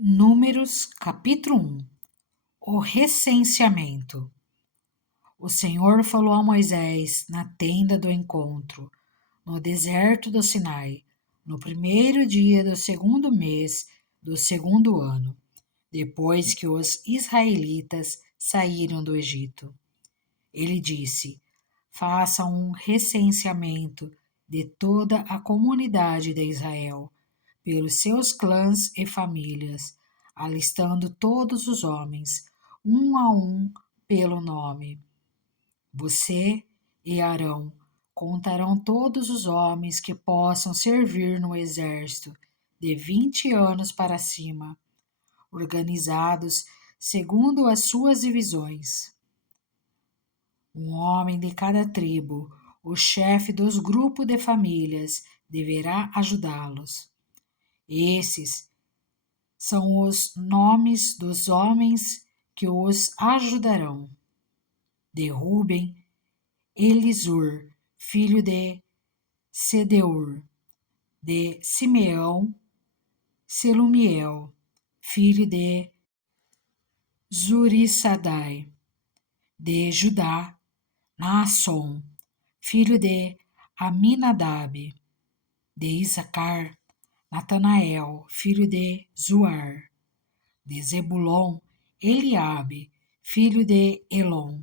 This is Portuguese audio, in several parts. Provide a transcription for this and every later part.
Números, capítulo 1. O recenseamento. O Senhor falou a Moisés na tenda do encontro, no deserto do Sinai, no primeiro dia do segundo mês do segundo ano, depois que os israelitas saíram do Egito. Ele disse: faça um recenseamento de toda a comunidade de Israel, pelos seus clãs e famílias, alistando todos os homens, um a um, pelo nome. Você e Arão contarão todos os homens que possam servir no exército, de 20 anos para cima, organizados segundo as suas divisões. Um homem de cada tribo, o chefe dos grupos de famílias, deverá ajudá-los. Esses são os nomes dos homens que os ajudarão: de Ruben, Elisur, filho de Sedeur; de Simeão, Selumiel, filho de Zurissadai; de Judá, Naasson, filho de Aminadab; de Isacar, Natanael, filho de Zuar; de Zebulon, Eliabe, filho de Elon;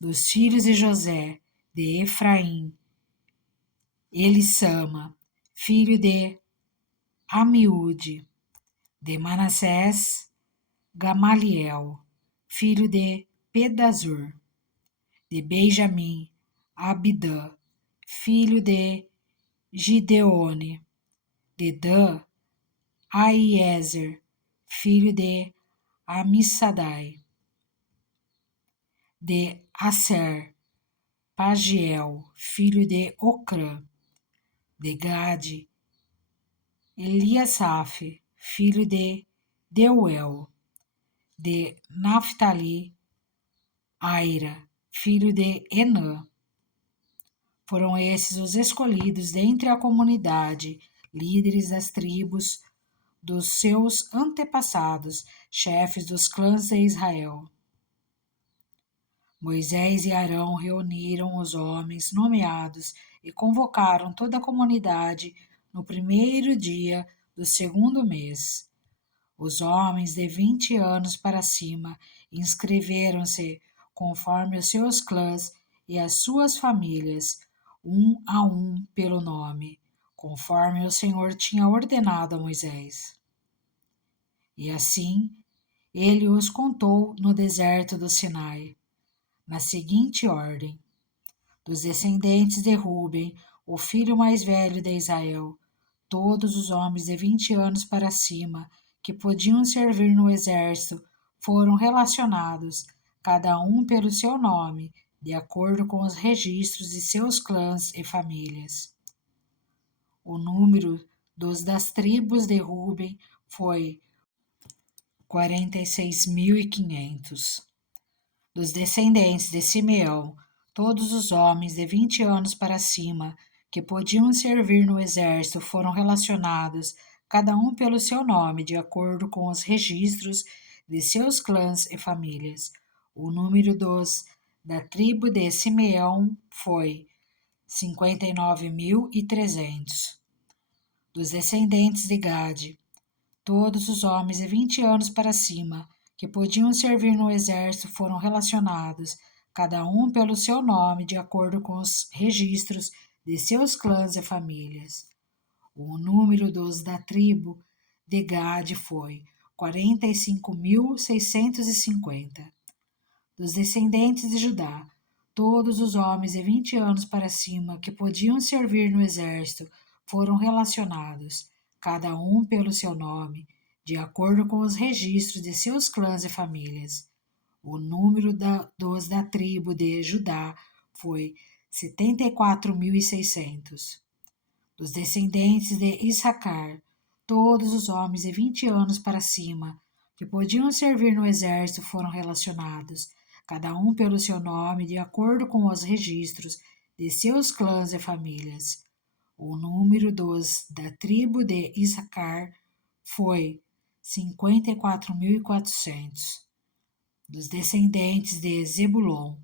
dos filhos de José, de Efraim, Elissama, filho de Amiúde; de Manassés, Gamaliel, filho de Pedazur; de Benjamim, Abidã, filho de Gideone; de Dan, Aiezer, filho de Amissadai; de Aser, Pagiel, filho de Ocrã; de Gade, Eliasaf, filho de Deuel; de Naphtali, Aira, filho de Enã. Foram esses os escolhidos dentre a comunidade, líderes das tribos dos seus antepassados, chefes dos clãs de Israel. Moisés e Arão reuniram os homens nomeados e convocaram toda a comunidade no primeiro dia do segundo mês. Os homens de 20 anos para cima inscreveram-se conforme os seus clãs e as suas famílias, um a um pelo nome, conforme o Senhor tinha ordenado a Moisés. E assim ele os contou no deserto do Sinai, na seguinte ordem: dos descendentes de Ruben, o filho mais velho de Israel, todos os homens de 20 anos para cima que podiam servir no exército foram relacionados, cada um pelo seu nome, de acordo com os registros de seus clãs e famílias. O número dos das tribos de Ruben foi 46.500. Dos descendentes de Simeão, todos os homens de 20 anos para cima que podiam servir no exército foram relacionados, cada um pelo seu nome, de acordo com os registros de seus clãs e famílias. O número dos da tribo de Simeão foi 59.300. Dos descendentes de Gade, todos os homens de 20 anos para cima que podiam servir no exército foram relacionados, cada um pelo seu nome, de acordo com os registros de seus clãs e famílias. O número dos da tribo de Gade foi 45.650. Dos descendentes de Judá, todos os homens de 20 anos para cima que podiam servir no exército foram relacionados, cada um pelo seu nome, de acordo com os registros de seus clãs e famílias. O número dos da tribo de Judá foi 74.600. Dos descendentes de Issacar, todos os homens de 20 anos para cima que podiam servir no exército foram relacionados, cada um pelo seu nome, de acordo com os registros de seus clãs e famílias. O número dos da tribo de Issacar foi 54.400. Dos descendentes de Zebulon,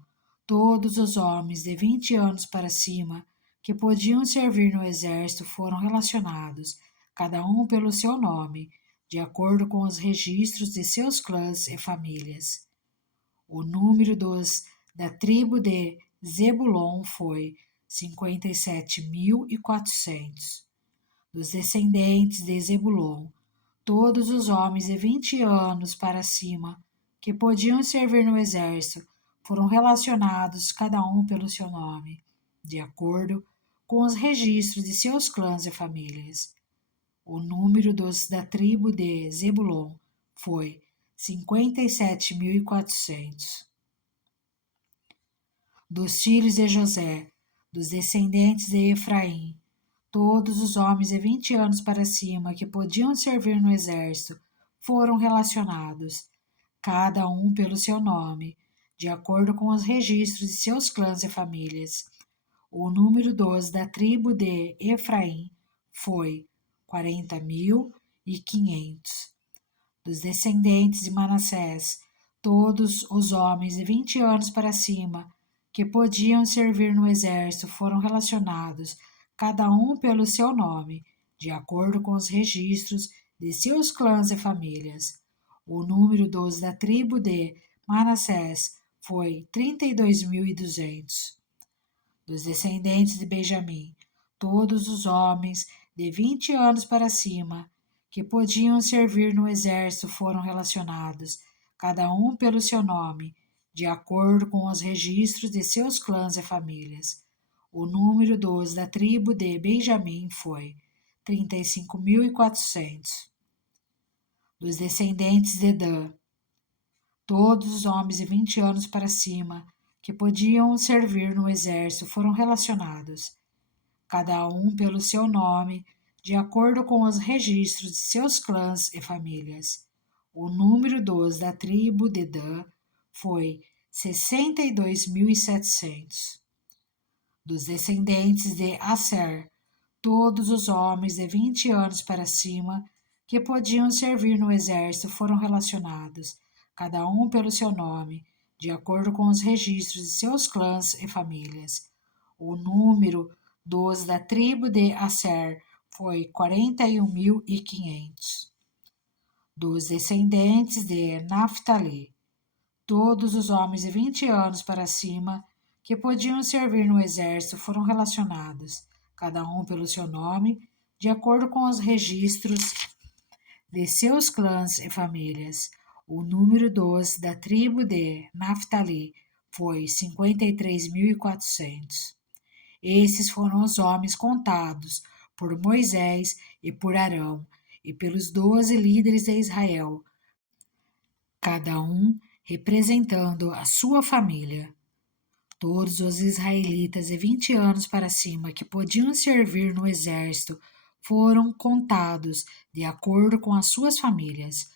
todos os homens de 20 anos para cima que podiam servir no exército foram relacionados, cada um pelo seu nome, de acordo com os registros de seus clãs e famílias. O número dos da tribo de Zebulon foi 57.400. Dos descendentes de Zebulon, todos os homens de 20 anos para cima que podiam servir no exército foram relacionados, cada um pelo seu nome, de acordo com os registros de seus clãs e famílias. O número dos da tribo de Zebulon foi 57.400. Dos filhos de José, dos descendentes de Efraim, todos os homens de 20 anos para cima que podiam servir no exército foram relacionados, cada um pelo seu nome, de acordo com os registros de seus clãs e famílias. O número dos da tribo de Efraim foi 40.500. Dos descendentes de Manassés, todos os homens de 20 anos para cima que podiam servir no exército foram relacionados, cada um pelo seu nome, de acordo com os registros de seus clãs e famílias. O número dos da tribo de Manassés foi 32.200. Dos descendentes de Benjamim, todos os homens de 20 anos para cima que podiam servir no exército foram relacionados, cada um pelo seu nome, de acordo com os registros de seus clãs e famílias. O número dos da tribo de Benjamim foi 35.400. Dos descendentes de Dan, todos os homens de 20 anos para cima que podiam servir no exército foram relacionados, cada um pelo seu nome, de acordo com os registros de seus clãs e famílias. O número dos da tribo de Dan foi 62.700. Dos descendentes de Asser, todos os homens de 20 anos para cima que podiam servir no exército foram relacionados, cada um pelo seu nome, de acordo com os registros de seus clãs e famílias. O número dos da tribo de Asser foi 41.500. Dos descendentes de Naphtali, todos os homens de 20 anos para cima que podiam servir no exército foram relacionados, cada um pelo seu nome, de acordo com os registros de seus clãs e famílias. O número dos da tribo de Naphtali foi 53.400. Esses foram os homens contados por Moisés e por Arão e pelos 12 líderes de Israel, cada um representando a sua família. Todos os israelitas de 20 anos para cima que podiam servir no exército foram contados de acordo com as suas famílias.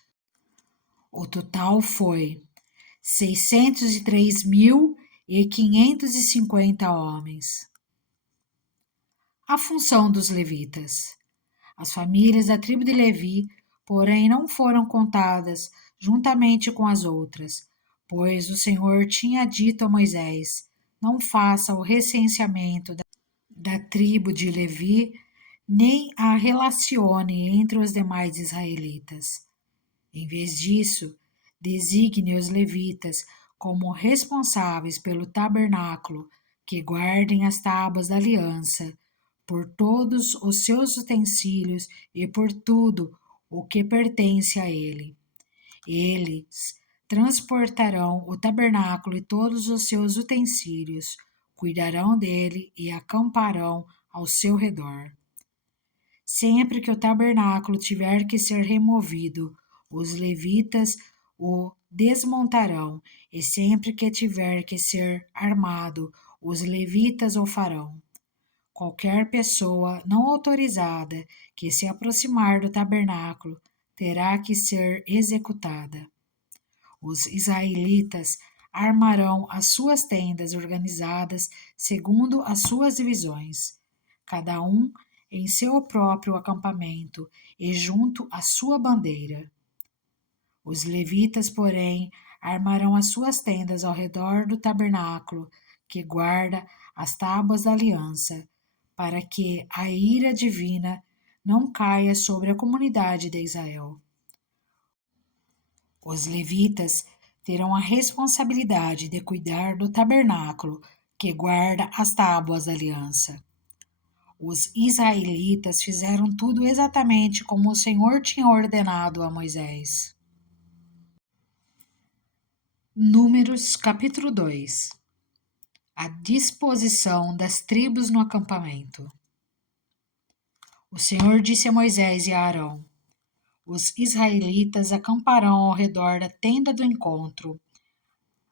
O total foi 603.550 homens. A função dos levitas. As famílias da tribo de Levi, porém, não foram contadas juntamente com as outras, pois o Senhor tinha dito a Moisés: não faça o recenseamento da tribo de Levi, nem a relacione entre os demais israelitas. Em vez disso, designe os levitas como responsáveis pelo tabernáculo, que guardem as tábuas da aliança, por todos os seus utensílios e por tudo o que pertence a ele. Eles transportarão o tabernáculo e todos os seus utensílios, cuidarão dele e acamparão ao seu redor. Sempre que o tabernáculo tiver que ser removido, os levitas o desmontarão, e sempre que tiver que ser armado, os levitas o farão. Qualquer pessoa não autorizada que se aproximar do tabernáculo terá que ser executada. Os israelitas armarão as suas tendas organizadas segundo as suas divisões, cada um em seu próprio acampamento e junto à sua bandeira. Os levitas, porém, armarão as suas tendas ao redor do tabernáculo que guarda as tábuas da aliança, para que a ira divina não caia sobre a comunidade de Israel. Os levitas terão a responsabilidade de cuidar do tabernáculo que guarda as tábuas da aliança. Os israelitas fizeram tudo exatamente como o Senhor tinha ordenado a Moisés. Números capítulo 2. A disposição das tribos no acampamento. O Senhor disse a Moisés e a Arão: os israelitas acamparão ao redor da tenda do encontro,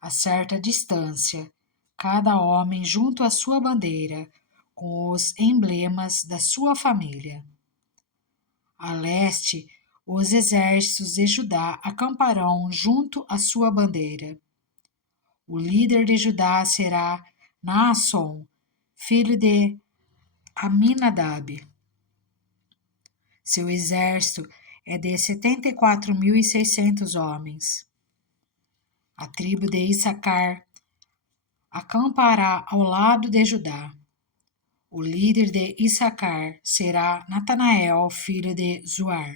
a certa distância, cada homem junto à sua bandeira, com os emblemas da sua família. A leste, os exércitos de Judá acamparão junto à sua bandeira. O líder de Judá será Naasson, filho de Aminadab. Seu exército é de 74.600 homens. A tribo de Issacar acampará ao lado de Judá. O líder de Issacar será Natanael, filho de Zuar.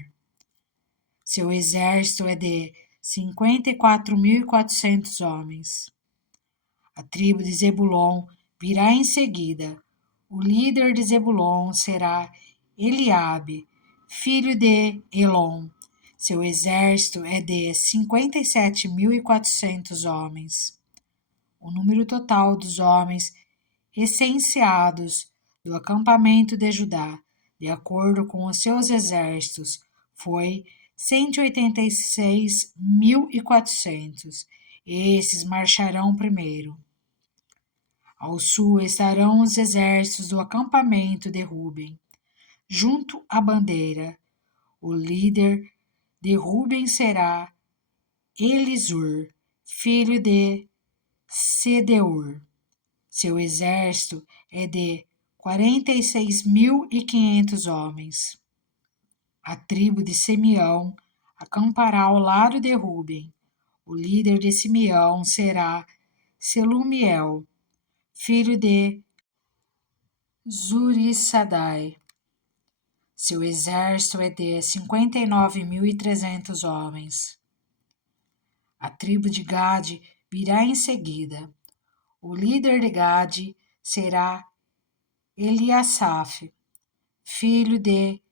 Seu exército é de 54.400 homens. A tribo de Zebulon virá em seguida. O líder de Zebulon será Eliabe, filho de Elon. Seu exército é de 57.400 homens. O número total dos homens recenseados do acampamento de Judá, de acordo com os seus exércitos, foi 186.400. Esses marcharão primeiro. Ao sul estarão os exércitos do acampamento de Ruben, junto à bandeira. O líder de Ruben será Elisur, filho de Sedeur. Seu exército é de 46.500 homens. A tribo de Simeão acampará ao lado de Ruben. O líder de Simeão será Selumiel, filho de Zurissadai. Seu exército é de 59.300 homens. A tribo de Gade virá em seguida. O líder de Gade será Eliasaf, filho de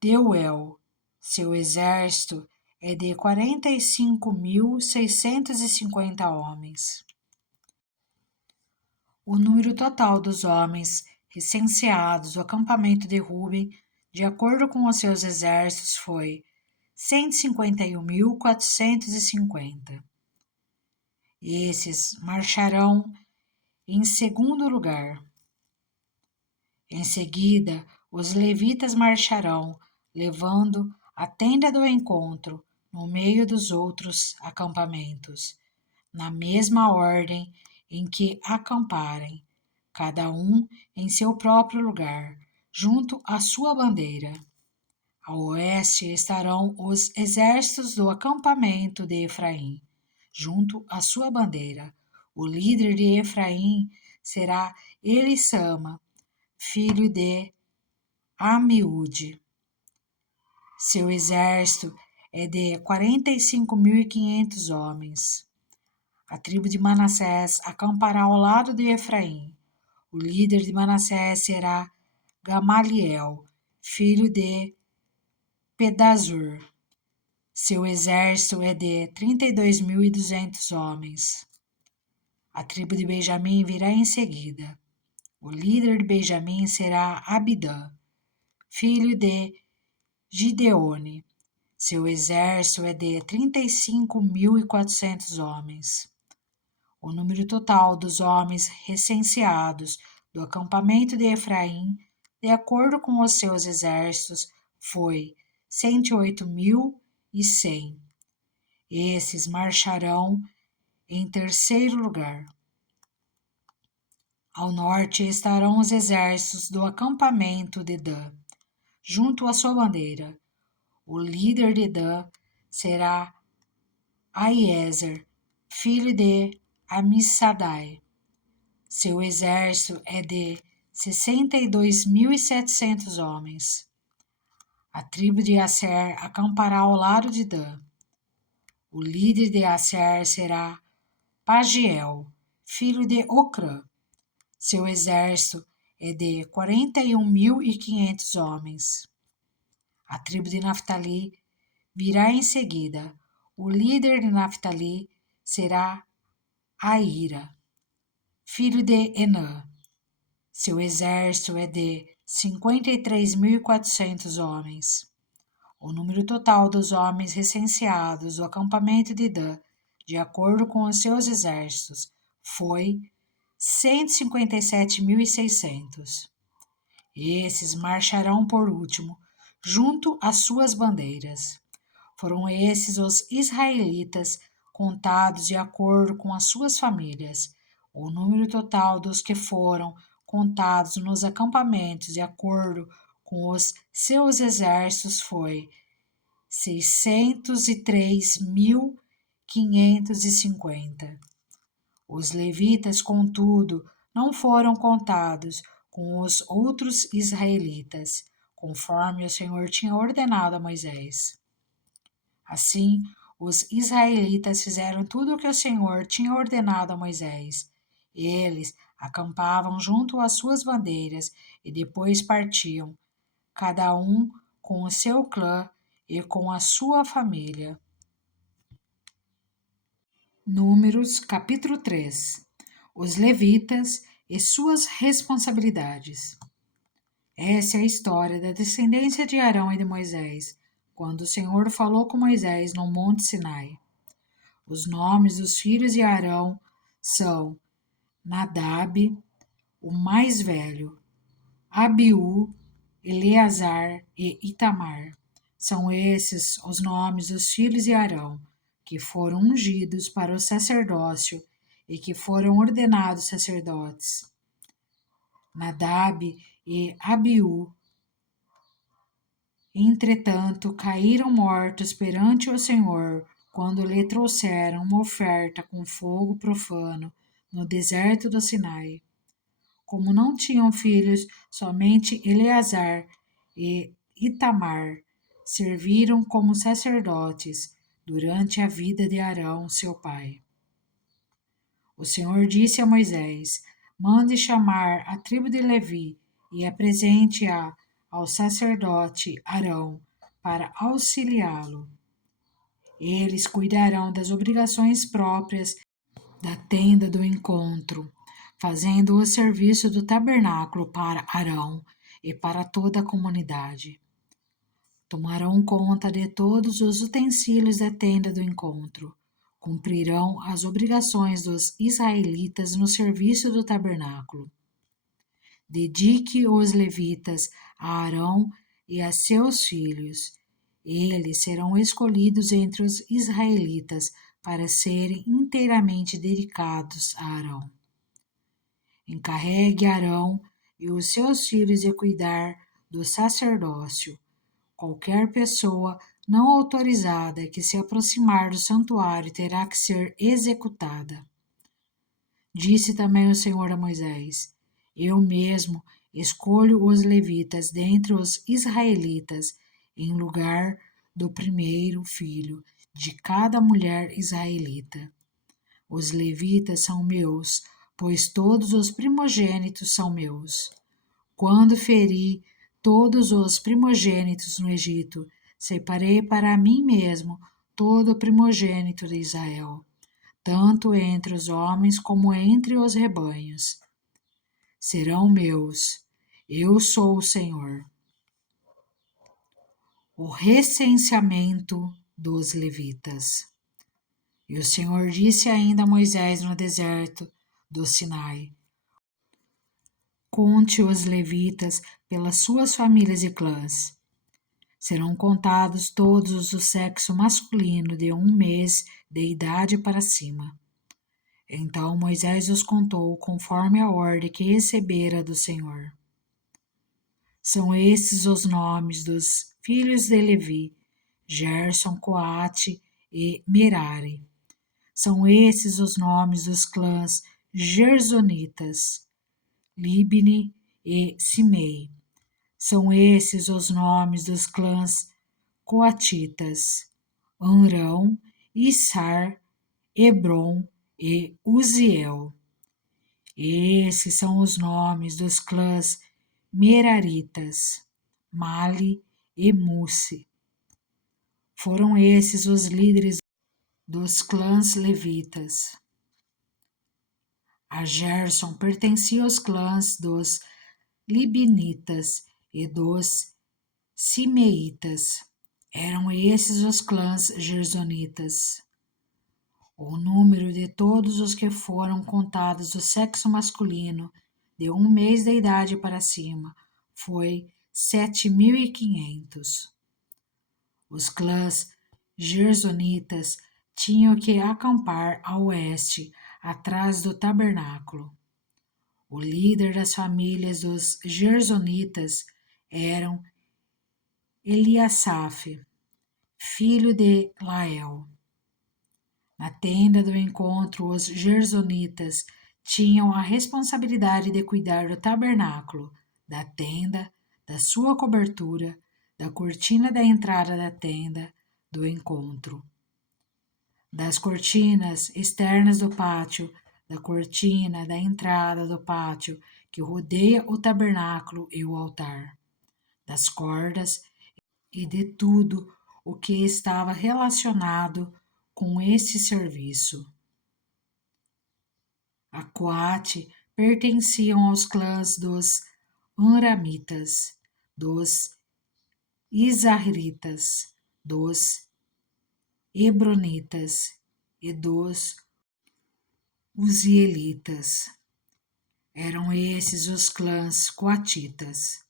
Deuel. Seu exército é de 45.650 homens. O número total dos homens recenseados do acampamento de Ruben, de acordo com os seus exércitos, foi 151.450. Esses marcharão em segundo lugar. Em seguida, os levitas marcharão, levando a tenda do encontro no meio dos outros acampamentos, na mesma ordem em que acamparem, cada um em seu próprio lugar, junto à sua bandeira. Ao oeste estarão os exércitos do acampamento de Efraim, junto à sua bandeira. O líder de Efraim será Elissama, filho de Amiúde. Seu exército é de 45.500 homens. A tribo de Manassés acampará ao lado de Efraim. O líder de Manassés será Gamaliel, filho de Pedazur. Seu exército é de 32.200 homens. A tribo de Benjamim virá em seguida. O líder de Benjamim será Abidã, filho de Gideone. Seu exército é de 35.400 homens. O número total dos homens recenseados do acampamento de Efraim, de acordo com os seus exércitos, foi 108.100. Esses marcharão em terceiro lugar. Ao norte estarão os exércitos do acampamento de Dan, junto à sua bandeira. O líder de Dan será Aiezer, filho de Amissadai. Seu exército é de 62.700 homens. A tribo de Asser acampará ao lado de Dan. O líder de Asser será Pagiel, filho de Ocrã. Seu exército é de 41.500 homens. A tribo de Naftali virá em seguida. O líder de Naftali será Aira, filho de Enã. Seu exército é de 53.400 homens. O número total dos homens recenseados do acampamento de Dan, de acordo com os seus exércitos, foi 157.600. Esses marcharão por último, junto às suas bandeiras. Foram esses os israelitas contados de acordo com as suas famílias. O número total dos que foram contados nos acampamentos de acordo com os seus exércitos foi 603.550. Os levitas, contudo, não foram contados com os outros israelitas, conforme o Senhor tinha ordenado a Moisés. Assim, os israelitas fizeram tudo o que o Senhor tinha ordenado a Moisés. Eles acampavam junto às suas bandeiras e depois partiam, cada um com o seu clã e com a sua família. Números, capítulo 3. Os levitas e suas responsabilidades. Essa é a história da descendência de Arão e de Moisés, quando o Senhor falou com Moisés no Monte Sinai. Os nomes dos filhos de Arão são Nadab, o mais velho, Abiú, Eleazar e Itamar. São esses os nomes dos filhos de Arão, que foram ungidos para o sacerdócio e que foram ordenados sacerdotes. Nadab e Abiú, entretanto, caíram mortos perante o Senhor quando lhe trouxeram uma oferta com fogo profano no deserto do Sinai. Como não tinham filhos, somente Eleazar e Itamar serviram como sacerdotes durante a vida de Arão, seu pai. O Senhor disse a Moisés: mande chamar a tribo de Levi e apresente-a ao sacerdote Arão para auxiliá-lo. Eles cuidarão das obrigações próprias da tenda do encontro, fazendo o serviço do tabernáculo para Arão e para toda a comunidade. Tomarão conta de todos os utensílios da tenda do encontro. Cumprirão as obrigações dos israelitas no serviço do tabernáculo. Dedique os levitas a Arão e a seus filhos. Eles serão escolhidos entre os israelitas para serem inteiramente dedicados a Arão. Encarregue Arão e os seus filhos de cuidar do sacerdócio. Qualquer pessoa não autorizada que se aproximar do santuário terá que ser executada. Disse também o Senhor a Moisés: eu mesmo escolho os levitas dentre os israelitas em lugar do primeiro filho de cada mulher israelita. Os levitas são meus, pois todos os primogênitos são meus. Quando feri todos os primogênitos no Egito, separei para mim mesmo todo o primogênito de Israel, tanto entre os homens como entre os rebanhos. Serão meus. Eu sou o Senhor. O recenseamento dos levitas. E o Senhor disse ainda a Moisés no deserto do Sinai: conte os levitas pelas suas famílias e clãs. Serão contados todos os do sexo masculino de 1 mês de idade para cima. Então Moisés os contou conforme a ordem que recebera do Senhor. São esses os nomes dos filhos de Levi: Gerson, Coate e Merari. São esses os nomes dos clãs gersonitas, Libni e Simei. São esses os nomes dos clãs coatitas, Amrão, Issar, Hebron e Uziel. Esses são os nomes dos clãs meraritas, Mali e Musi. Foram esses os líderes dos clãs levitas. A Gerson pertencia aos clãs dos libinitas e dos simeitas. Eram esses os clãs gersonitas. O número de todos os que foram contados do sexo masculino de 1 mês de idade para cima foi 7.500. Os clãs gersonitas tinham que acampar a oeste, atrás do tabernáculo. O líder das famílias dos gersonitas eram Eliasaf, filho de Lael. Na tenda do encontro, os gersonitas tinham a responsabilidade de cuidar do tabernáculo, da tenda, da sua cobertura, da cortina da entrada da tenda do encontro, das cortinas externas do pátio, da cortina da entrada do pátio que rodeia o tabernáculo e o altar, das cordas e de tudo o que estava relacionado com esse serviço. A Coate pertenciam aos clãs dos Amramitas, dos Izahritas, dos Hebronitas e dos Uzielitas. Eram esses os clãs coatitas.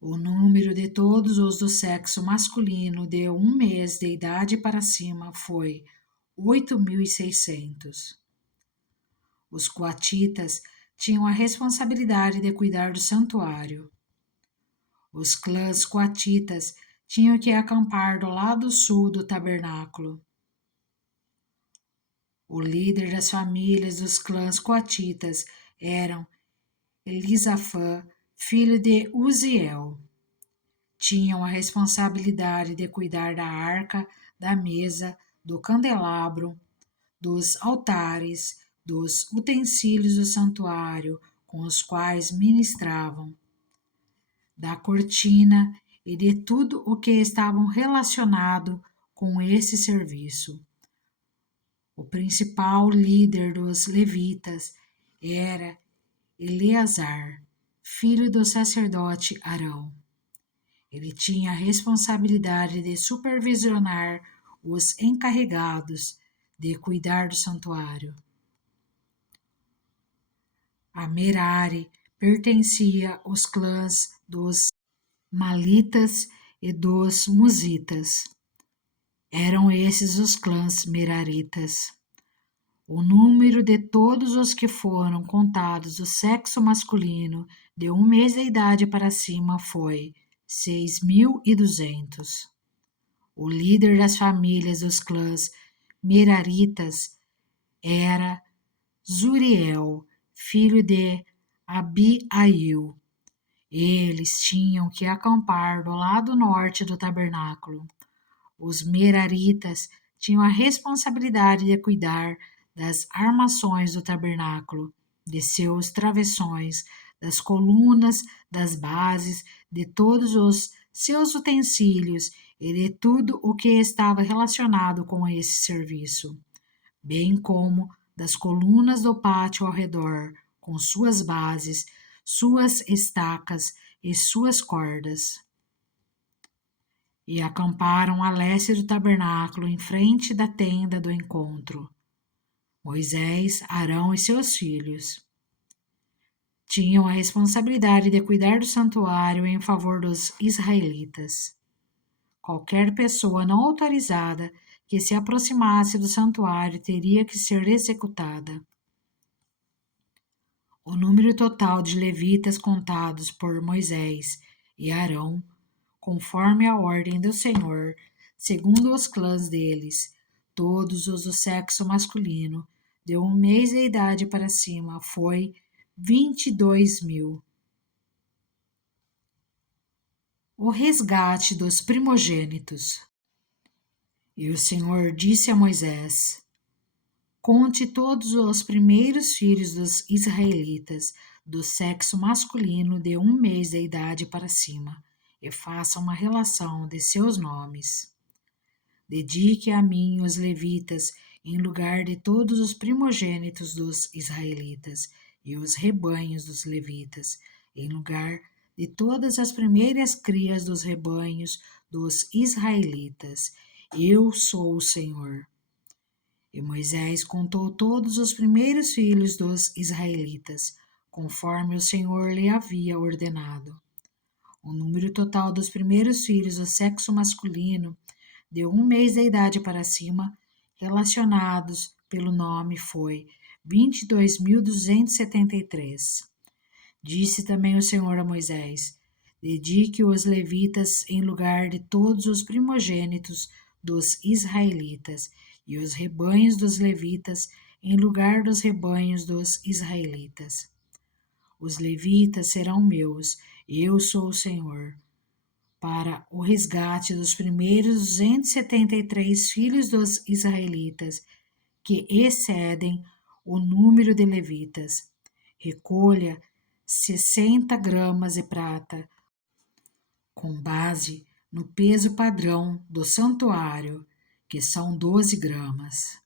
O número de todos os do sexo masculino de 1 mês de idade para cima foi 8.600. Os coatitas tinham a responsabilidade de cuidar do santuário. Os clãs coatitas tinham que acampar do lado sul do tabernáculo. O líder das famílias dos clãs coatitas eram Elisafã, filho de Uziel. Tinham a responsabilidade de cuidar da arca, da mesa, do candelabro, dos altares, dos utensílios do santuário com os quais ministravam, da cortina e de tudo o que estava relacionado com esse serviço. O principal líder dos levitas era Eleazar, filho do sacerdote Arão. Ele tinha a responsabilidade de supervisionar os encarregados de cuidar do santuário. A Merari pertencia aos clãs dos Malitas e dos Musitas. Eram esses os clãs meraritas. O número de todos os que foram contados do sexo masculino de 1 mês de idade para cima foi 6.200. O líder das famílias dos clãs meraritas era Zuriel, filho de Abiail. Eles tinham que acampar do lado norte do tabernáculo. Os meraritas tinham a responsabilidade de cuidar das armações do tabernáculo, de seus travessões, das colunas, das bases, de todos os seus utensílios e de tudo o que estava relacionado com esse serviço, bem como das colunas do pátio ao redor, com suas bases, suas estacas e suas cordas. E acamparam a leste do tabernáculo, em frente da tenda do encontro. Moisés, Arão e seus filhos tinham a responsabilidade de cuidar do santuário em favor dos israelitas. Qualquer pessoa não autorizada que se aproximasse do santuário teria que ser executada. O número total de levitas contados por Moisés e Arão, conforme a ordem do Senhor, segundo os clãs deles, Todos os do sexo masculino, de 1 mês de idade para cima, foi 22.000. O resgate dos primogênitos. E o Senhor disse a Moisés: Conte todos os primeiros filhos dos israelitas, do sexo masculino de 1 mês de idade para cima, e faça uma relação de seus nomes. Dedique a mim os levitas em lugar de todos os primogênitos dos israelitas, e os rebanhos dos levitas em lugar de todas as primeiras crias dos rebanhos dos israelitas. Eu sou o Senhor. E Moisés contou todos os primeiros filhos dos israelitas, conforme o Senhor lhe havia ordenado. O número total dos primeiros filhos do sexo masculino, de 1 mês de idade para cima, relacionados pelo nome, foi 22.273. Disse também o Senhor a Moisés: Dedique os levitas em lugar de todos os primogênitos dos israelitas, e os rebanhos dos levitas em lugar dos rebanhos dos israelitas. Os levitas serão meus, eu sou o Senhor, para o resgate dos primeiros 273 filhos dos israelitas, que excedem o número de levitas. Recolha 60 gramas de prata, com base no peso padrão do santuário, que são 12 gramas.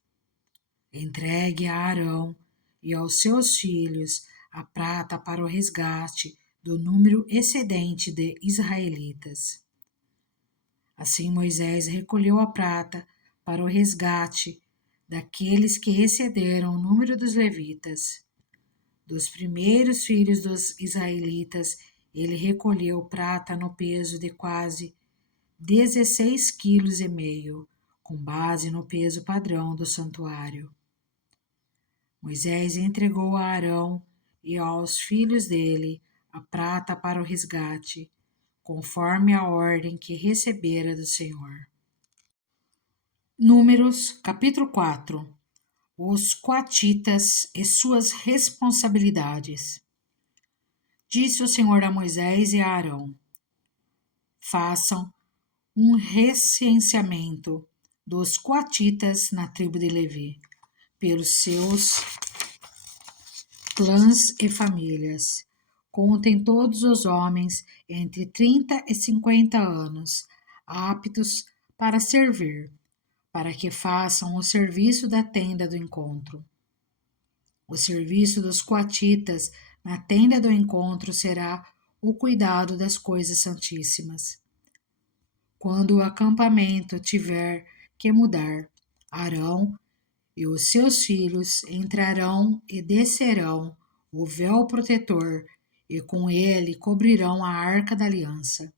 Entregue a Arão e aos seus filhos a prata para o resgate do número excedente de israelitas. Assim Moisés recolheu a prata para o resgate daqueles que excederam o número dos levitas. Dos primeiros filhos dos israelitas, ele recolheu prata no peso de quase 16,5 kg, com base no peso padrão do santuário. Moisés entregou a Arão e aos filhos dele a prata para o resgate, conforme a ordem que recebera do Senhor. Números, capítulo 4. Os coatitas e suas responsabilidades. Disse o Senhor a Moisés e a Arão: Façam um recenseamento dos coatitas na tribo de Levi, pelos seus clãs e famílias. Contem todos os homens entre 30 e 50 anos, aptos para servir, para que façam o serviço da tenda do encontro. O serviço dos coatitas na tenda do encontro será o cuidado das coisas santíssimas. Quando o acampamento tiver que mudar, Arão e os seus filhos entrarão e descerão o véu protetor e com ele cobrirão a arca da aliança.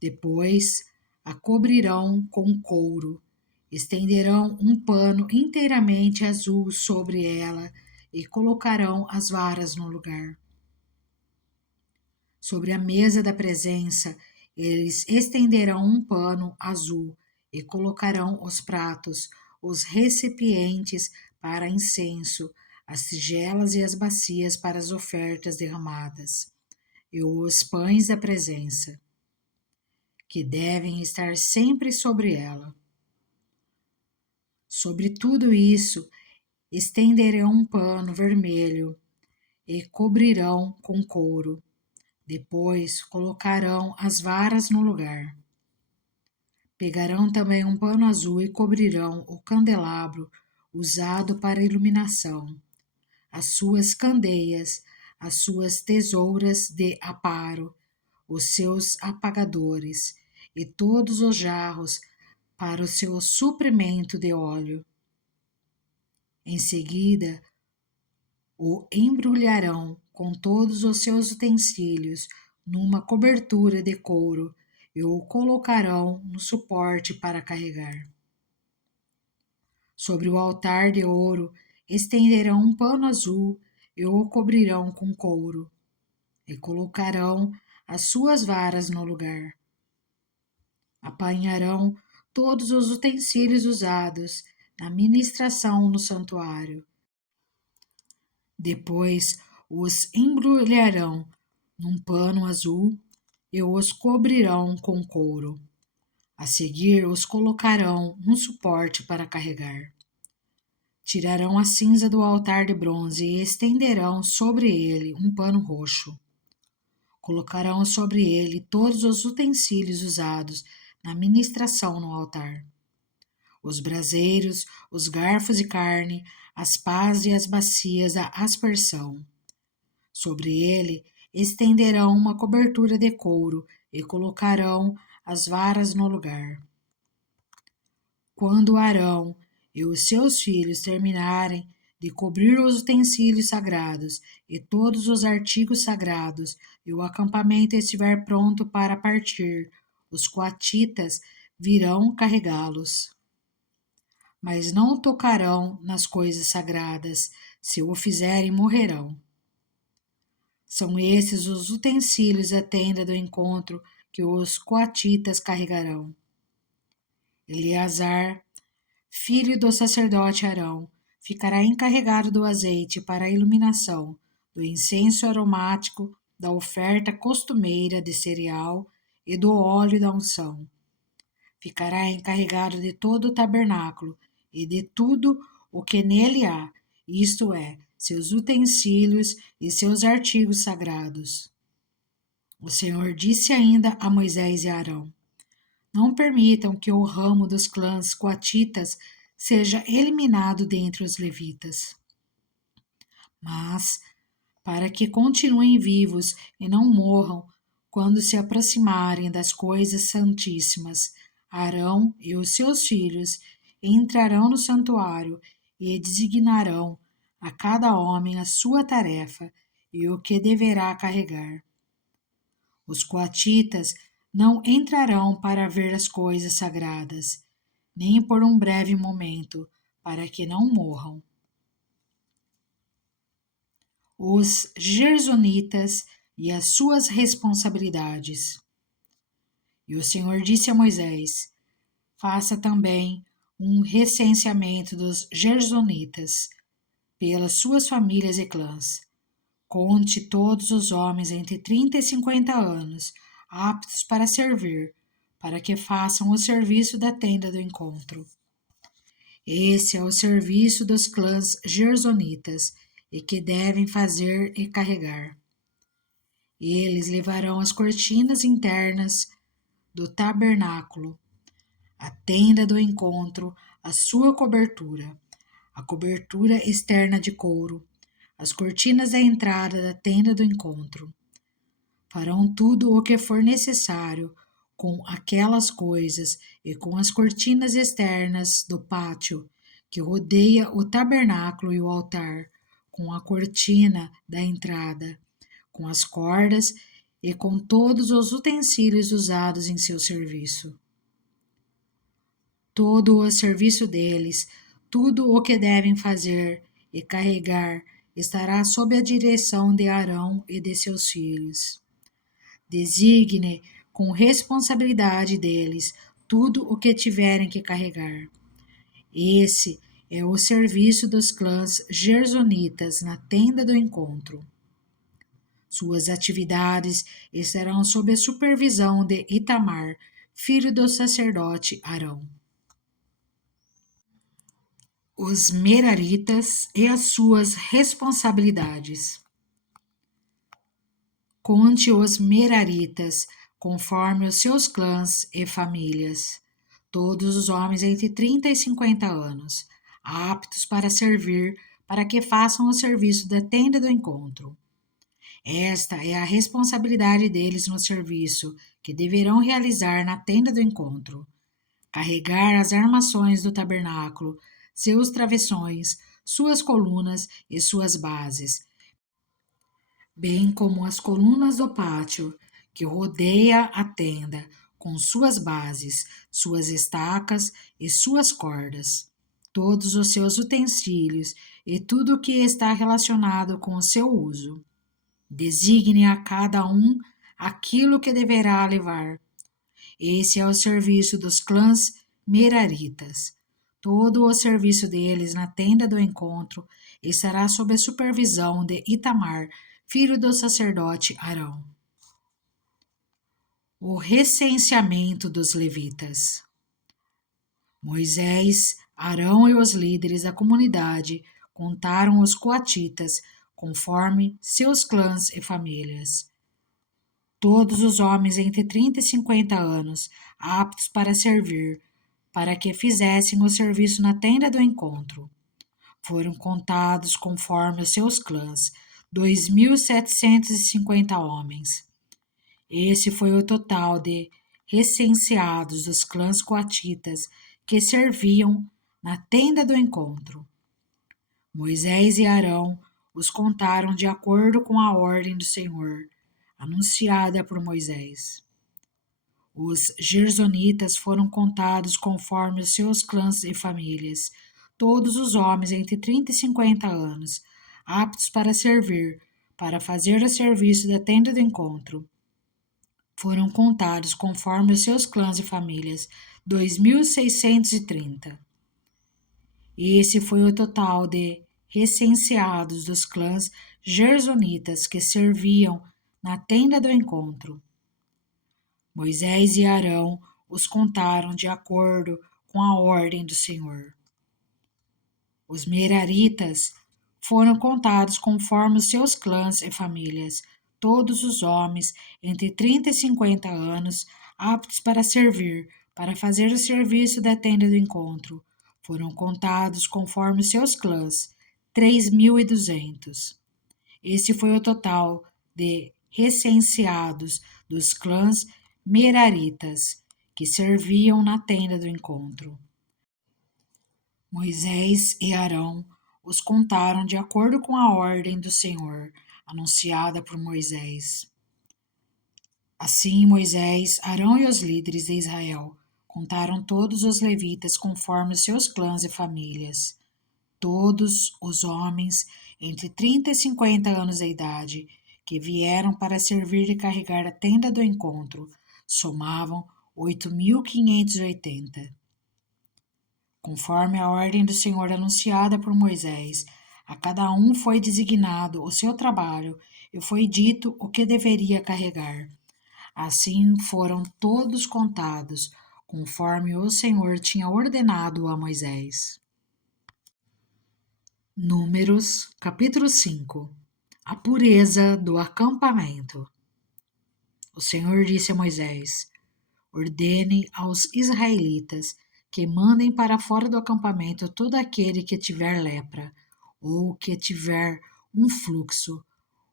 Depois a cobrirão com couro, estenderão um pano inteiramente azul sobre ela e colocarão as varas no lugar. Sobre a mesa da presença, eles estenderão um pano azul e colocarão os pratos, os recipientes para incenso, as tigelas e as bacias para as ofertas derramadas, e os pães da presença, que devem estar sempre sobre ela. Sobre tudo isso, estenderão um pano vermelho e cobrirão com couro. Depois colocarão as varas no lugar. Pegarão também um pano azul e cobrirão o candelabro usado para iluminação, as suas candeias, as suas tesouras de aparo, os seus apagadores e todos os jarros para o seu suprimento de óleo. Em seguida, o embrulharão com todos os seus utensílios numa cobertura de couro e o colocarão no suporte para carregar. Sobre o altar de ouro estenderão um pano azul e o cobrirão com couro e colocarão as suas varas no lugar. Apanharão todos os utensílios usados na ministração no santuário. Depois os embrulharão num pano azul e os cobrirão com couro. A seguir os colocarão num suporte para carregar. Tirarão a cinza do altar de bronze e estenderão sobre ele um pano roxo. Colocarão sobre ele todos os utensílios usados na ministração no altar: os braseiros, os garfos de carne, as pás e as bacias da aspersão. Sobre ele estenderão uma cobertura de couro e colocarão as varas no lugar. Quando Arão e os seus filhos terminarem de cobrir os utensílios sagrados e todos os artigos sagrados, e o acampamento estiver pronto para partir, os coatitas virão carregá-los. Mas não tocarão nas coisas sagradas, se o fizerem morrerão. São esses os utensílios da tenda do encontro que os coatitas carregarão. Eleazar, filho do sacerdote Arão, ficará encarregado do azeite para a iluminação, do incenso aromático, da oferta costumeira de cereal e do óleo da unção. Ficará encarregado de todo o tabernáculo e de tudo o que nele há, isto é, seus utensílios e seus artigos sagrados. O Senhor disse ainda a Moisés e Arão: não permitam que o ramo dos clãs coatitas seja eliminado dentre os levitas. Mas, para que continuem vivos e não morram quando se aproximarem das coisas santíssimas, Arão e os seus filhos entrarão no santuário e designarão a cada homem a sua tarefa e o que deverá carregar. Os coatitas não entrarão para ver as coisas sagradas, nem por um breve momento, para que não morram. Os gersonitas e as suas responsabilidades. E o Senhor disse a Moisés: faça também um recenseamento dos gersonitas, pelas suas famílias e clãs. Conte todos os homens entre 30 e 50 anos, aptos para servir, para que façam o serviço da tenda do encontro. Esse é o serviço dos clãs gersonitas, e que devem fazer e carregar. Eles levarão as cortinas internas do tabernáculo, a tenda do encontro, a sua cobertura, a cobertura externa de couro, as cortinas da entrada da tenda do encontro. Farão tudo o que for necessário com aquelas coisas e com as cortinas externas do pátio que rodeia o tabernáculo e o altar, com a cortina da entrada, com as cordas e com todos os utensílios usados em seu serviço. Todo o serviço deles, tudo o que devem fazer e carregar, estará sob a direção de Arão e de seus filhos. Designe com responsabilidade deles tudo o que tiverem que carregar. Esse é o serviço dos clãs gersonitas na tenda do encontro. Suas atividades estarão sob a supervisão de Itamar, filho do sacerdote Arão. Os meraritas e as suas responsabilidades. Conte os meraritas, conforme os seus clãs e famílias, todos os homens entre 30 e 50 anos, aptos para servir, para que façam o serviço da tenda do encontro. Esta é a responsabilidade deles no serviço que deverão realizar na tenda do encontro: carregar as armações do tabernáculo, seus travessões, suas colunas e suas bases, bem como as colunas do pátio que rodeia a tenda, com suas bases, suas estacas e suas cordas, todos os seus utensílios e tudo o que está relacionado com o seu uso. Designe a cada um aquilo que deverá levar. Esse é o serviço dos clãs Meraritas. Todo o serviço deles na tenda do encontro estará sob a supervisão de Itamar, filho do sacerdote Arão. O recenseamento dos levitas. Moisés, Arão e os líderes da comunidade contaram os coatitas conforme seus clãs e famílias. Todos os homens entre 30 e 50 anos, aptos para servir, para que fizessem o serviço na tenda do encontro. Foram contados conforme os seus clãs, 2.750 homens. Esse foi o total de recenseados dos clãs coatitas que serviam na tenda do encontro. Moisés e Arão os contaram de acordo com a ordem do Senhor, anunciada por Moisés. Os gersonitas foram contados conforme os seus clãs e famílias, todos os homens entre 30 e 50 anos, aptos para servir, para fazer o serviço da tenda do encontro. Foram contados conforme os seus clãs e famílias, 2.630. Esse foi o total de recenseados dos clãs gersonitas que serviam na tenda do encontro. Moisés e Arão os contaram de acordo com a ordem do Senhor. Os meraritas foram contados conforme os seus clãs e famílias, todos os homens entre 30 e 50 anos, aptos para servir, para fazer o serviço da tenda do encontro. Foram contados conforme os seus clãs, 3.200. Esse foi o total de recenseados dos clãs meraritas que serviam na tenda do encontro. Moisés e Arão os contaram de acordo com a ordem do Senhor, anunciada por Moisés. Assim, Moisés, Arão e os líderes de Israel contaram todos os levitas conforme os seus clãs e famílias. Todos os homens entre 30 e 50 anos de idade que vieram para servir e carregar a tenda do encontro somavam 8.580. Conforme a ordem do Senhor anunciada por Moisés, a cada um foi designado o seu trabalho e foi dito o que deveria carregar. Assim foram todos contados, conforme o Senhor tinha ordenado a Moisés. Números, capítulo 5. A pureza do acampamento. O Senhor disse a Moisés: ordene aos israelitas que mandem para fora do acampamento todo aquele que tiver lepra, ou que tiver um fluxo,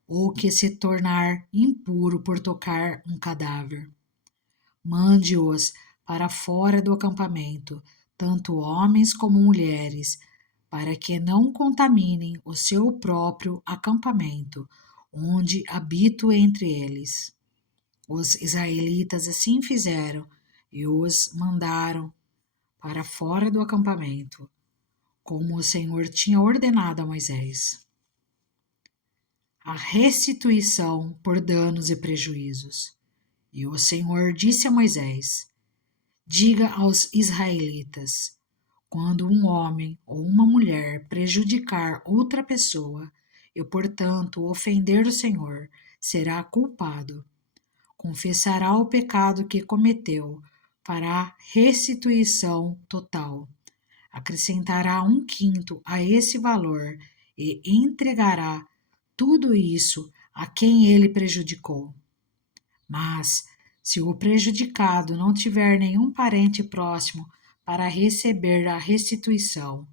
ou que se tornar impuro por tocar um cadáver. Mande-os para fora do acampamento, tanto homens como mulheres, para que não contaminem o seu próprio acampamento, onde habito entre eles. Os israelitas assim fizeram e os mandaram para fora do acampamento, como o Senhor tinha ordenado a Moisés. A restituição por danos e prejuízos. E o Senhor disse a Moisés: diga aos israelitas: quando um homem ou uma mulher prejudicar outra pessoa e, portanto, ofender o Senhor, será culpado. Confessará o pecado que cometeu, fará restituição total. Acrescentará 1/5 a esse valor e entregará tudo isso a quem ele prejudicou. Mas, se o prejudicado não tiver nenhum parente próximo para receber a restituição,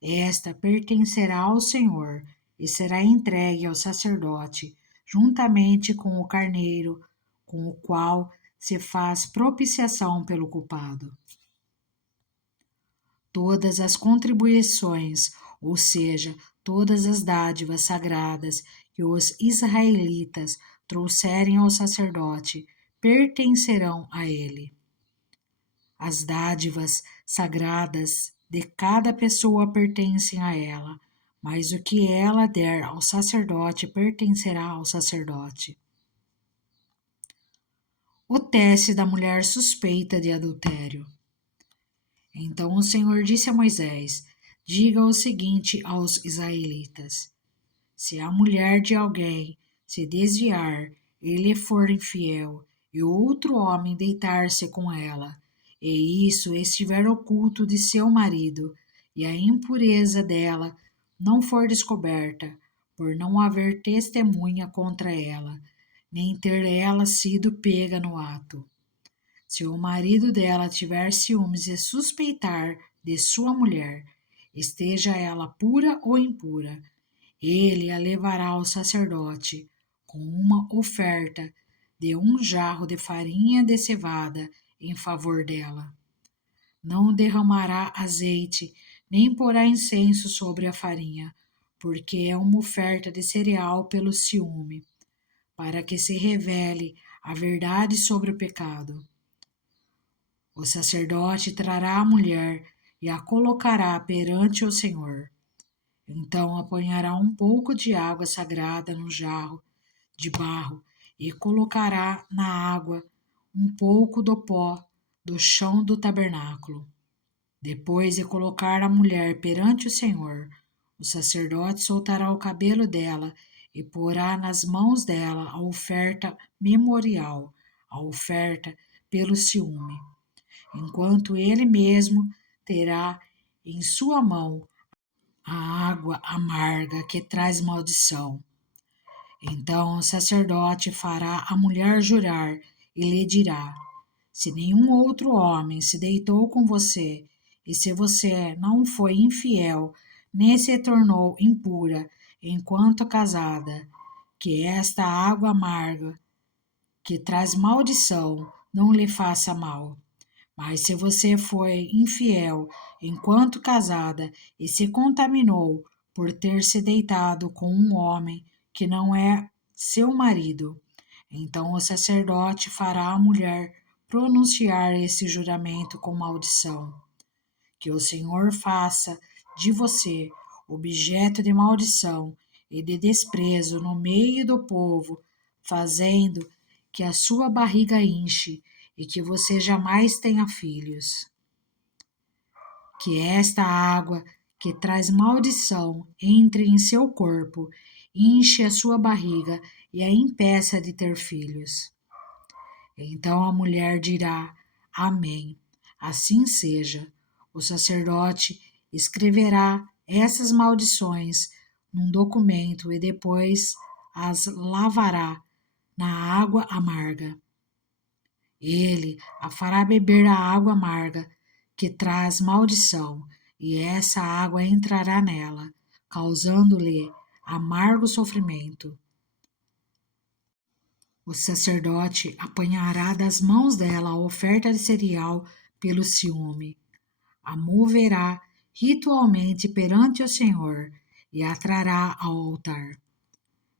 esta pertencerá ao Senhor e será entregue ao sacerdote, juntamente com o carneiro, com o qual se faz propiciação pelo culpado. Todas as contribuições, ou seja, todas as dádivas sagradas que os israelitas trouxerem ao sacerdote, pertencerão a ele. As dádivas sagradas de cada pessoa pertencem a ela, mas o que ela der ao sacerdote pertencerá ao sacerdote. O teste da mulher suspeita de adultério. Então o Senhor disse a Moisés: diga o seguinte aos israelitas: se a mulher de alguém se desviar e lhe for infiel, e outro homem deitar-se com ela, e isso estiver oculto de seu marido, e a impureza dela não for descoberta, por não haver testemunha contra ela, nem ter ela sido pega no ato. Se o marido dela tiver ciúmes e suspeitar de sua mulher, esteja ela pura ou impura, ele a levará ao sacerdote com uma oferta de 1 jarro de farinha de cevada em favor dela. Não derramará azeite, nem porá incenso sobre a farinha, porque é uma oferta de cereal pelo ciúme, para que se revele a verdade sobre o pecado. O sacerdote trará a mulher e a colocará perante o Senhor. Então apanhará um pouco de água sagrada no jarro de barro e colocará na água um pouco do pó do chão do tabernáculo. Depois de colocar a mulher perante o Senhor, o sacerdote soltará o cabelo dela e porá nas mãos dela a oferta memorial, a oferta pelo ciúme, enquanto ele mesmo terá em sua mão a água amarga que traz maldição. Então o sacerdote fará a mulher jurar e lhe dirá: se nenhum outro homem se deitou com você, e se você não foi infiel, nem se tornou impura enquanto casada, que esta água amarga que traz maldição não lhe faça mal. Mas se você foi infiel enquanto casada e se contaminou por ter se deitado com um homem que não é seu marido, então o sacerdote fará a mulher pronunciar esse juramento com maldição. Que o Senhor faça de você objeto de maldição e de desprezo no meio do povo, fazendo que a sua barriga enche e que você jamais tenha filhos. Que esta água que traz maldição entre em seu corpo, enche a sua barriga e a impeça de ter filhos. Então a mulher dirá: Amém. Assim seja. O sacerdote escreverá essas maldições num documento e depois as lavará na água amarga. Ele a fará beber a água amarga que traz maldição, e essa água entrará nela, causando-lhe amargo sofrimento. O sacerdote apanhará das mãos dela a oferta de cereal pelo ciúme, a moverá ritualmente perante o Senhor e a trará ao altar.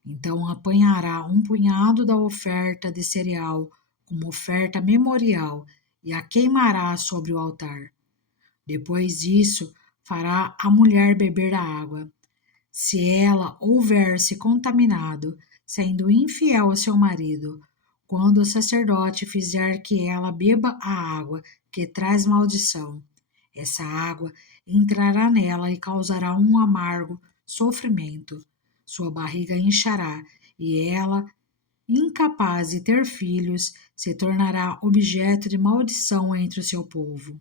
Então apanhará um punhado da oferta de cereal como oferta memorial e a queimará sobre o altar. Depois disso, fará a mulher beber a água. Se ela houver se contaminado, sendo infiel ao seu marido, quando o sacerdote fizer que ela beba a água que traz maldição, essa água entrará nela e causará um amargo sofrimento. Sua barriga inchará e ela, incapaz de ter filhos, se tornará objeto de maldição entre o seu povo.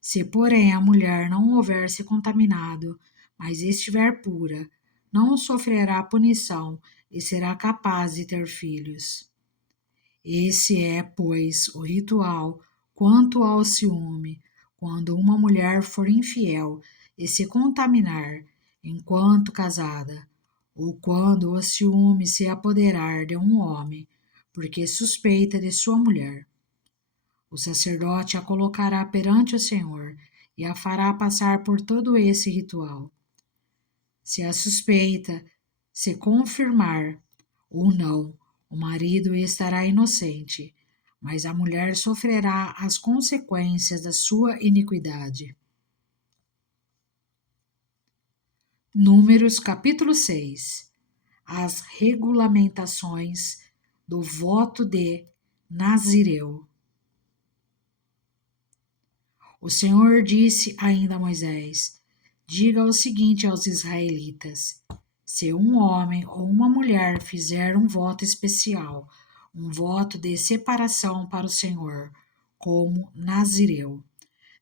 Se, porém, a mulher não houver se contaminado, mas estiver pura, não sofrerá punição e será capaz de ter filhos. Esse é, pois, o ritual quanto ao ciúme, quando uma mulher for infiel e se contaminar enquanto casada, ou quando o ciúme se apoderar de um homem, porque suspeita de sua mulher. O sacerdote a colocará perante o Senhor e a fará passar por todo esse ritual. Se a suspeita se confirmar ou não, o marido estará inocente, mas a mulher sofrerá as consequências da sua iniquidade. Números capítulo 6. As regulamentações do voto de Nazireu. O Senhor disse ainda a Moisés: diga o seguinte aos israelitas: se um homem ou uma mulher fizer um voto especial, um voto de separação para o Senhor, como nazireu,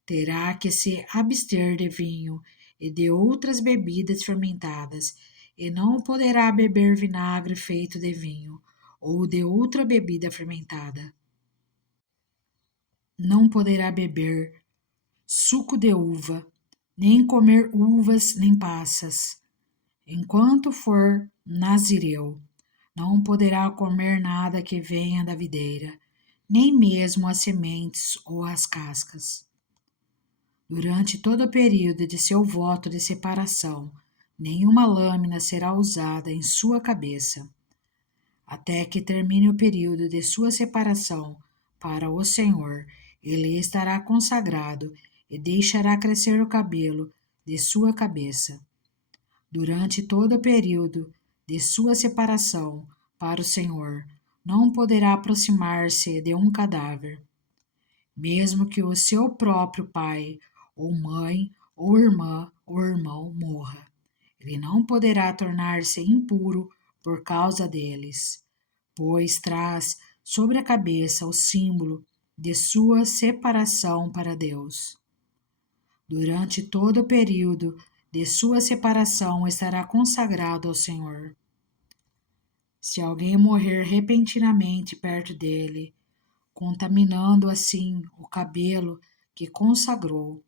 terá que se abster de vinho e de outras bebidas fermentadas, e não poderá beber vinagre feito de vinho, ou de outra bebida fermentada. Não poderá beber suco de uva, nem comer uvas nem passas. Enquanto for nazireu, não poderá comer nada que venha da videira, nem mesmo as sementes ou as cascas. Durante todo o período de seu voto de separação, nenhuma lâmina será usada em sua cabeça, até que termine o período de sua separação para o Senhor. Ele estará consagrado e deixará crescer o cabelo de sua cabeça. Durante todo o período de sua separação para o Senhor, não poderá aproximar-se de um cadáver, mesmo que o seu próprio pai, ou mãe, ou irmã, ou irmão morra. Ele não poderá tornar-se impuro por causa deles, pois traz sobre a cabeça o símbolo de sua separação para Deus. Durante todo o período de sua separação estará consagrado ao Senhor. Se alguém morrer repentinamente perto dele, contaminando assim o cabelo que consagrou,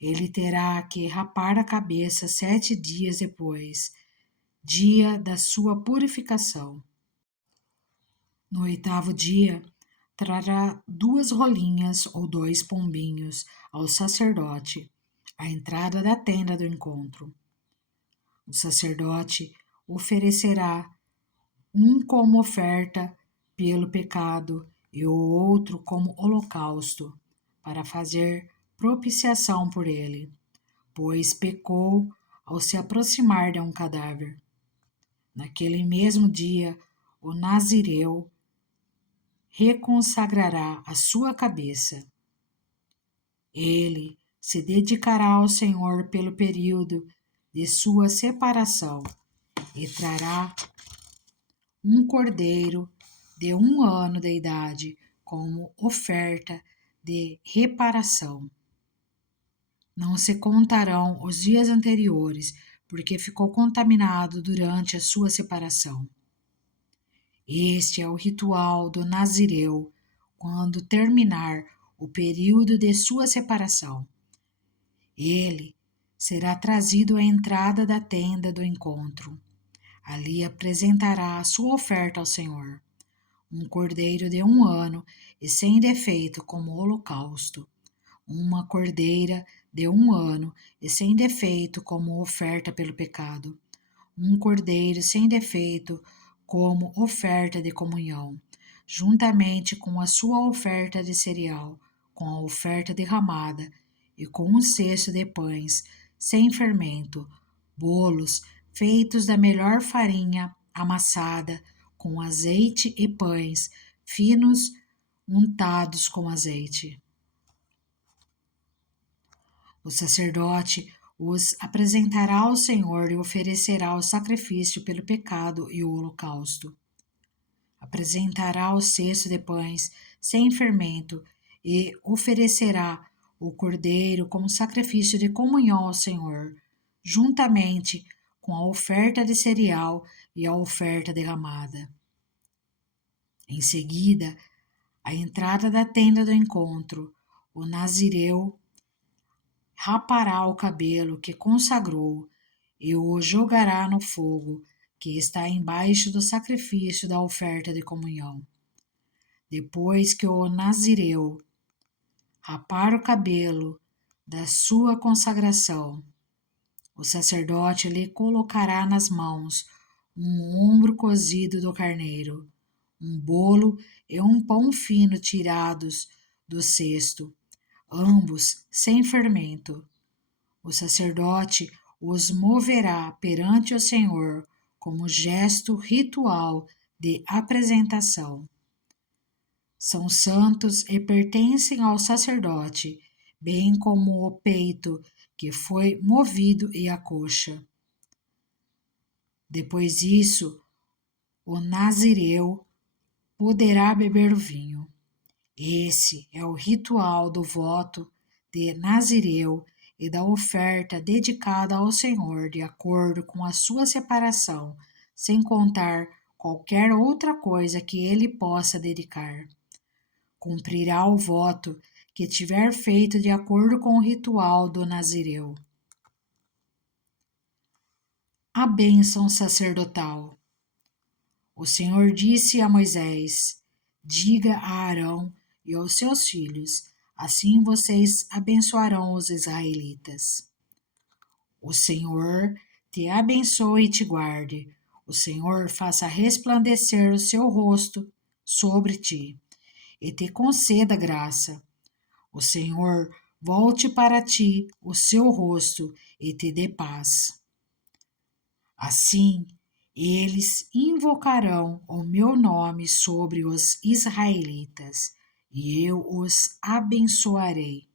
ele terá que rapar a cabeça 7 dias depois, dia da sua purificação. No 8º dia, trará 2 rolinhas ou 2 pombinhos ao sacerdote, à entrada da tenda do encontro. O sacerdote oferecerá um como oferta pelo pecado e o outro como holocausto, para fazer propiciação por ele, pois pecou ao se aproximar de um cadáver. Naquele mesmo dia, o nazireu reconsagrará a sua cabeça. Ele se dedicará ao Senhor pelo período de sua separação e trará um cordeiro de 1 ano de idade como oferta de reparação. Não se contarão os dias anteriores, porque ficou contaminado durante a sua separação. Este é o ritual do nazireu quando terminar o período de sua separação. Ele será trazido à entrada da tenda do encontro. Ali apresentará a sua oferta ao Senhor, um cordeiro de 1 ano e sem defeito como holocausto, uma cordeira de 1 ano e sem defeito como oferta pelo pecado, um cordeiro sem defeito como oferta de comunhão, juntamente com a sua oferta de cereal, com a oferta derramada e com um cesto de pães sem fermento, bolos feitos da melhor farinha amassada com azeite e pães finos untados com azeite. O sacerdote os apresentará ao Senhor e oferecerá o sacrifício pelo pecado e o holocausto. Apresentará o cesto de pães sem fermento e oferecerá o cordeiro como sacrifício de comunhão ao Senhor, juntamente com a oferta de cereal e a oferta derramada. Em seguida, à entrada da tenda do encontro, o nazireu rapará o cabelo que consagrou e o jogará no fogo que está embaixo do sacrifício da oferta de comunhão. Depois que o nazireu rapar o cabelo da sua consagração, o sacerdote lhe colocará nas mãos um ombro cozido do carneiro, um bolo e um pão fino tirados do cesto, ambos sem fermento. O sacerdote os moverá perante o Senhor como gesto ritual de apresentação. São santos e pertencem ao sacerdote, bem como o peito que foi movido e a coxa. Depois disso, o nazireu poderá beber o vinho. Esse é o ritual do voto de Nazireu e da oferta dedicada ao Senhor de acordo com a sua separação, sem contar qualquer outra coisa que ele possa dedicar. Cumprirá o voto que tiver feito de acordo com o ritual do Nazireu. A bênção sacerdotal. O Senhor disse a Moisés: diga a Arão e aos seus filhos: assim vocês abençoarão os israelitas. O Senhor te abençoe e te guarde. O Senhor faça resplandecer o seu rosto sobre ti e te conceda graça. O Senhor volte para ti o seu rosto e te dê paz. Assim, eles invocarão o meu nome sobre os israelitas, e eu os abençoarei.